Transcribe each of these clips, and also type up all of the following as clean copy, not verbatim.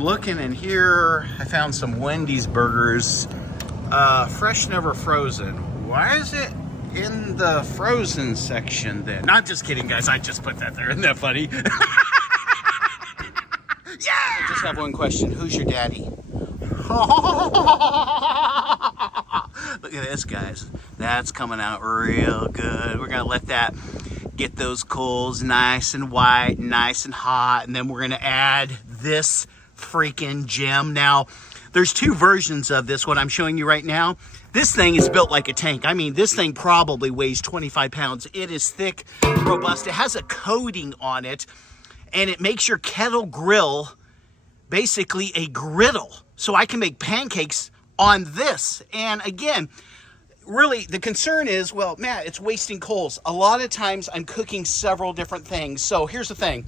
I'm looking in here. I found some Wendys Burgers. Fresh, never frozen. Why is it in the frozen section then? Not just kidding, guys. I just put that there. Isn't that funny? Yeah! I just have one question. Who's your daddy? Look at this, guys. That's coming out real good. We're going to let that get those coals nice and white, nice and hot. And then we're going to add this freaking gem. Now, there's two versions of this, what I'm showing you right now. This thing is built like a tank. I mean, this thing probably weighs 25 pounds. It is thick, robust. It has a coating on it, and it makes your Kettle grill basically a griddle. So I can make pancakes on this. And again, really, the concern is, well, Matt, it's wasting coals. A lot of times I'm cooking several different things. So here's the thing.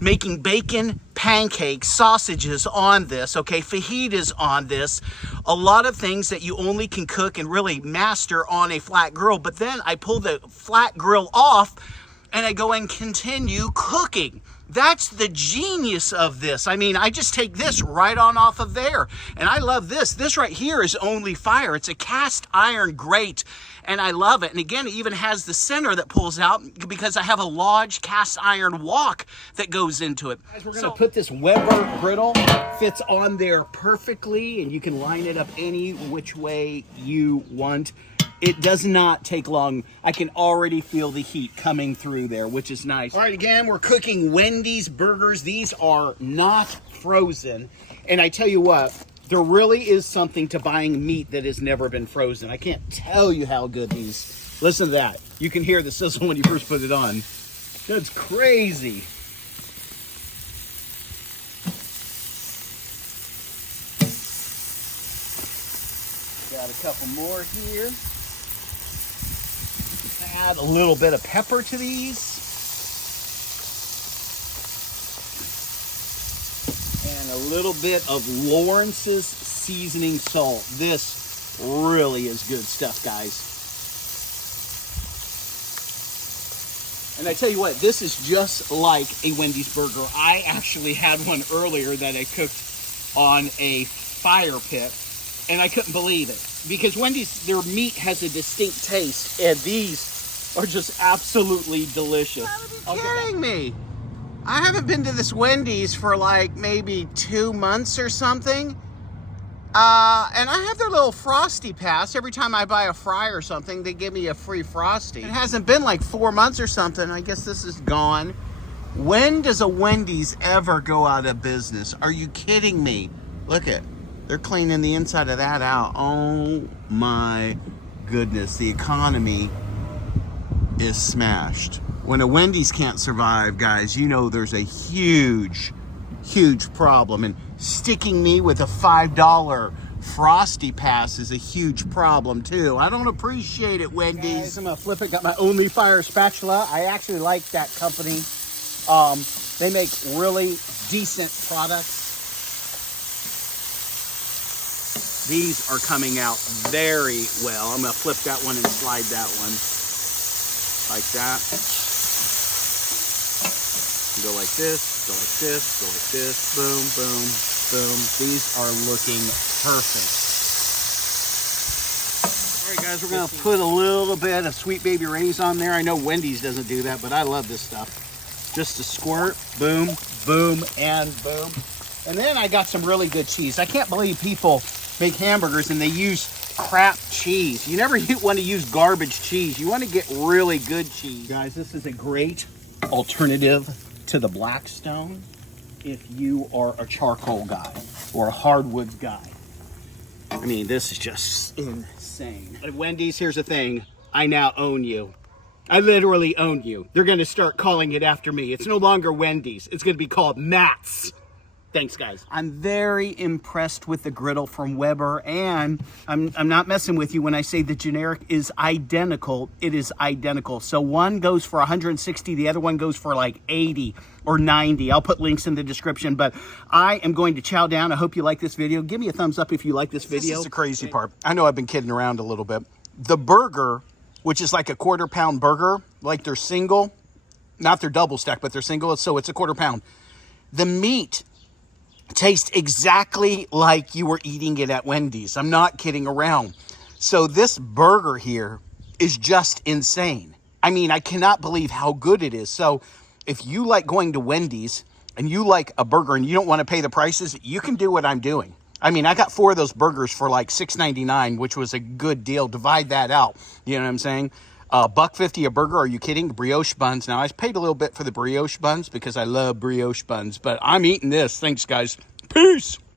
Making bacon, pancakes, sausages on this, okay, fajitas on this, a lot of things that you only can cook and really master on a flat grill. But then I pull the flat grill off and I go and continue cooking. That's the genius of this. I mean, I just take this right on off of there. And I love this. This right here is only fire. It's a cast iron grate, and I love it. And again, it even has the center that pulls out because I have a large cast iron wok that goes into it. Guys, we're gonna put this Weber griddle, fits on there perfectly, and you can line it up any which way you want. It does not take long. I can already feel the heat coming through there, which is nice. All right, again, we're cooking Wendys Burgers. These are not frozen. And I tell you what, there really is something to buying meat that has never been frozen. I can't tell you how good these. Listen to that. You can hear the sizzle when you first put it on. That's crazy. Got a couple more here. Add a little bit of pepper to these. And a little bit of Lawrence's seasoning salt. This really is good stuff, guys. And I tell you what, this is just like a Wendys burger. I actually had one earlier that I cooked on a fire pit, and I couldn't believe it. Because Wendys, their meat has a distinct taste, and these are just absolutely delicious. You gotta be kidding me. I haven't been to this Wendys for like maybe 2 months or something. And I have their little Frosty Pass. Every time I buy a fry or something, they give me a free Frosty. It hasn't been like 4 months or something. I guess this is gone. When does a Wendys ever go out of business? Are you kidding me? Look at, they're cleaning the inside of that out. Oh my goodness, the economy is smashed. When a Wendys can't survive, guys, you know there's a huge problem. And sticking me with a $5 Frosty Pass is a huge problem too. I don't appreciate it, Wendys. Guys, I'm gonna flip it. Got my Only Fire spatula. I actually like that company. They make really decent products. These are coming out very well. I'm gonna flip that one and slide that one. Like that. Go like this, go like this, go like this. Boom, boom, boom. These are looking perfect. All right, guys, we're gonna put a little bit of Sweet Baby Ray's on there. I know Wendys doesn't do that, but I love this stuff. Just a squirt, boom, boom, and boom. And then I got some really good cheese. I can't believe people make hamburgers and they use crap cheese. You never want to use garbage cheese. You want to get really good cheese. Guys, this is a great alternative to the Blackstone if you are a charcoal guy or a hardwood guy. I mean, this is just insane. At Wendys, here's the thing. I now own you. I literally own you. They're going to start calling it after me. It's no longer Wendys. It's going to be called Matt's. Thanks, guys. I'm very impressed with the griddle from Weber, and I'm not messing with you when I say the generic is identical. It is identical. So one goes for 160, the other one goes for like 80 or 90. I'll put links in the description, but I am going to chow down. I hope you like this video. Give me a thumbs up if you like this video. This is the crazy part. I know I've been kidding around a little bit. The burger, which is like a quarter-pound burger, like they're single, not their double stack, but they're single, so it's a quarter pound. The meat tastes exactly like you were eating it at Wendy's. I'm not kidding around. So this burger here is just insane. I mean, I cannot believe how good it is. So if you like going to Wendy's and you like a burger and you don't want to pay the prices, you can do what I'm doing. I mean, I got 4 of those burgers for like $6.99, which was a good deal. Divide that out. You know what I'm saying? $1.50 a burger. Are you kidding? Brioche buns. Now, I paid a little bit for the brioche buns because I love brioche buns, but I'm eating this. Thanks, guys. Peace.